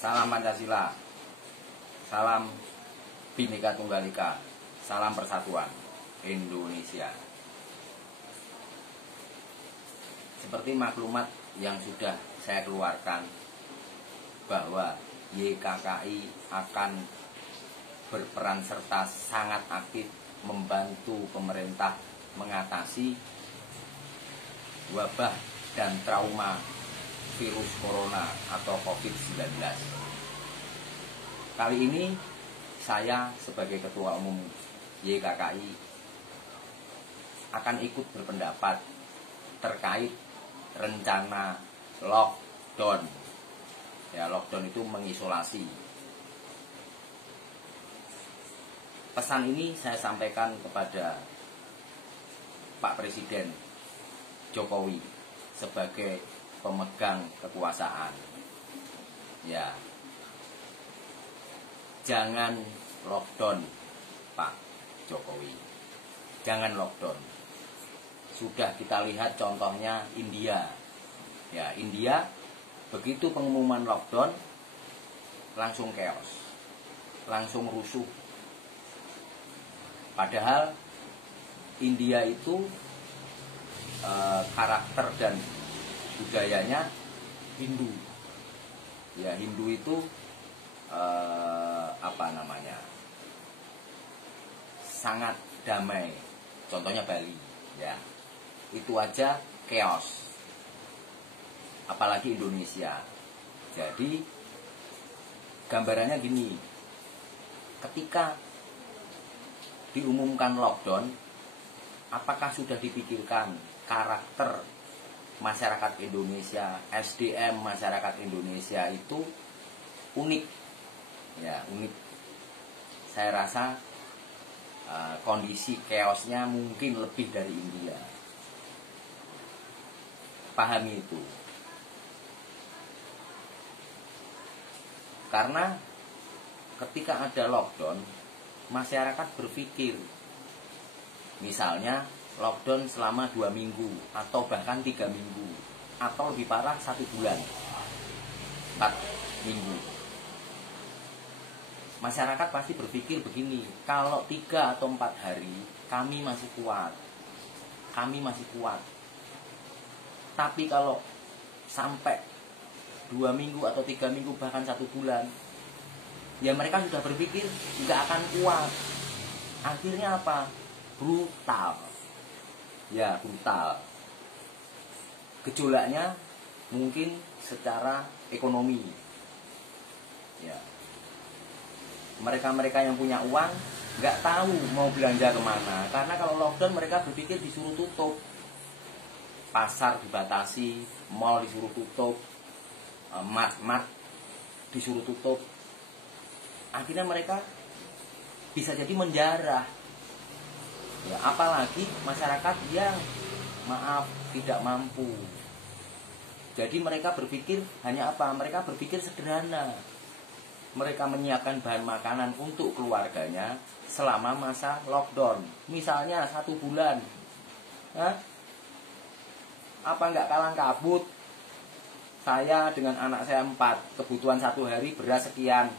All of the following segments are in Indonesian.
Salam Pancasila, salam Bhinneka Tunggal Ika, salam persatuan Indonesia. Seperti maklumat yang sudah saya keluarkan bahwa YKKI akan berperan serta sangat aktif membantu pemerintah mengatasi wabah dan trauma virus corona atau COVID-19. Kali ini saya sebagai Ketua Umum YKKI akan ikut berpendapat terkait rencana lockdown. Ya, lockdown itu mengisolasi. Pesan ini saya sampaikan kepada Pak Presiden Jokowi sebagai pemegang kekuasaan. Ya, jangan lockdown, Pak Jokowi. Jangan lockdown. Sudah kita lihat contohnya India. Ya, India begitu pengumuman lockdown langsung chaos, langsung rusuh. Padahal India itu karakter dan budayanya Hindu. Ya, Hindu itu sangat damai. Contohnya Bali. Ya, itu aja chaos. Apalagi Indonesia. Jadi gambarannya gini. Ketika diumumkan lockdown, apakah sudah dipikirkan karakter masyarakat Indonesia, SDM masyarakat Indonesia itu unik. Ya, unik. Saya rasa kondisi chaosnya mungkin lebih dari India. Pahami itu. Karena ketika ada lockdown, masyarakat berpikir, misalnya lockdown selama 2 minggu atau bahkan 3 minggu atau lebih parah 1 bulan, 4 minggu. Masyarakat pasti berpikir begini, kalau 3 atau 4 hari kami masih kuat. Kami masih kuat. Tapi kalau sampai 2 minggu atau 3 minggu bahkan 1 bulan, ya mereka sudah berpikir nggak akan kuat. Akhirnya apa? Brutal. Ya, brutal. Gejolaknya mungkin secara ekonomi. Ya. Mereka-mereka yang punya uang nggak tahu mau belanja kemana. Karena kalau lockdown mereka berpikir disuruh tutup. Pasar dibatasi, mall disuruh tutup, mart disuruh tutup. Akhirnya mereka bisa jadi menjarah. Ya, apalagi masyarakat yang maaf tidak mampu. Jadi mereka berpikir hanya apa? Mereka berpikir sederhana. Mereka menyiapkan bahan makanan untuk keluarganya selama masa lockdown. Misalnya 1 bulan. Hah? Apa nggak kalang kabut? Saya dengan anak saya 4, kebutuhan 1 hari beras sekian.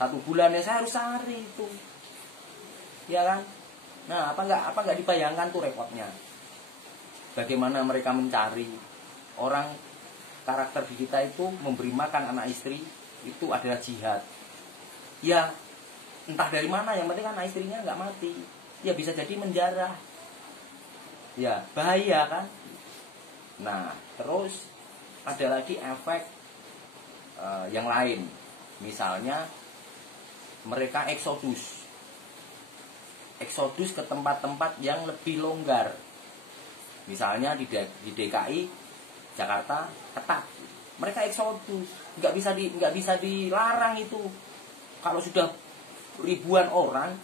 1 bulan ya saya harus cari itu. Ya kan? Nah, apa nggak dibayangkan tuh repotnya? Bagaimana mereka mencari? Orang karakter di kita itu memberi makan anak istri itu adalah jihad. Ya, entah dari mana, yang penting anak istrinya nggak mati. Ya bisa jadi menjarah. Ya, bahaya kan? Nah, terus ada lagi efek yang lain. Misalnya mereka eksodus ke tempat-tempat yang lebih longgar. Misalnya di DKI Jakarta ketat, mereka eksodus, nggak bisa dilarang itu. Kalau sudah ribuan orang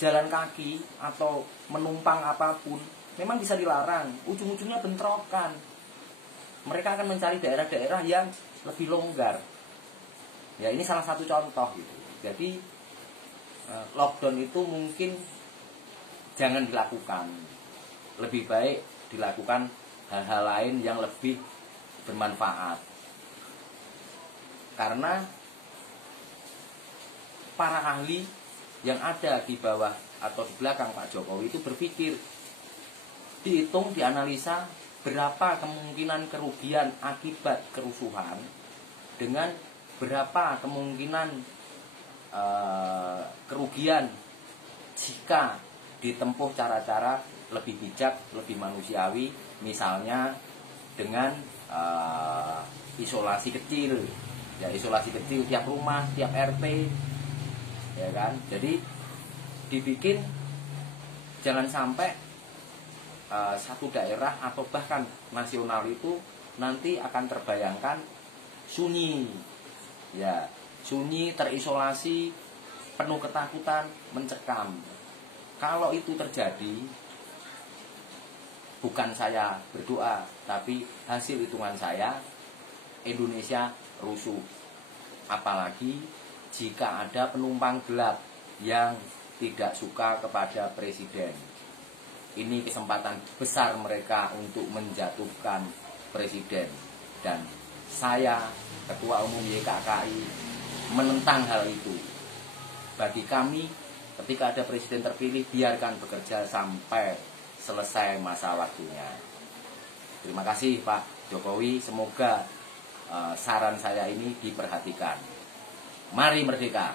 jalan kaki atau menumpang apapun, memang bisa dilarang. Ujung-ujungnya bentrokan. Mereka akan mencari daerah-daerah yang lebih longgar. Ya, ini salah satu contoh gitu. Jadi lockdown itu mungkin jangan dilakukan. Lebih baik dilakukan hal-hal lain yang lebih bermanfaat. Karena para ahli yang ada di bawah atau di belakang Pak Jokowi itu berpikir, dihitung, dianalisa berapa kemungkinan kerugian akibat kerusuhan dengan berapa kemungkinan kerugian jika ditempuh cara-cara lebih bijak, lebih manusiawi, misalnya dengan isolasi kecil, ya isolasi kecil tiap rumah, tiap RT, ya kan. Jadi dibikin jangan sampai satu daerah atau bahkan nasional itu nanti akan terbayangkan sunyi, ya sunyi, terisolasi, penuh ketakutan, mencekam. Kalau itu terjadi, bukan saya berdoa, tapi hasil hitungan saya, Indonesia rusuh. Apalagi jika ada penumpang gelap yang tidak suka kepada presiden. Ini kesempatan besar mereka untuk menjatuhkan presiden. Dan saya, Ketua Umum YKKI, menentang hal itu. Bagi kami, ketika ada presiden terpilih, biarkan bekerja sampai selesai masa waktunya. Terima kasih Pak Jokowi, semoga saran saya ini diperhatikan. Mari merdeka!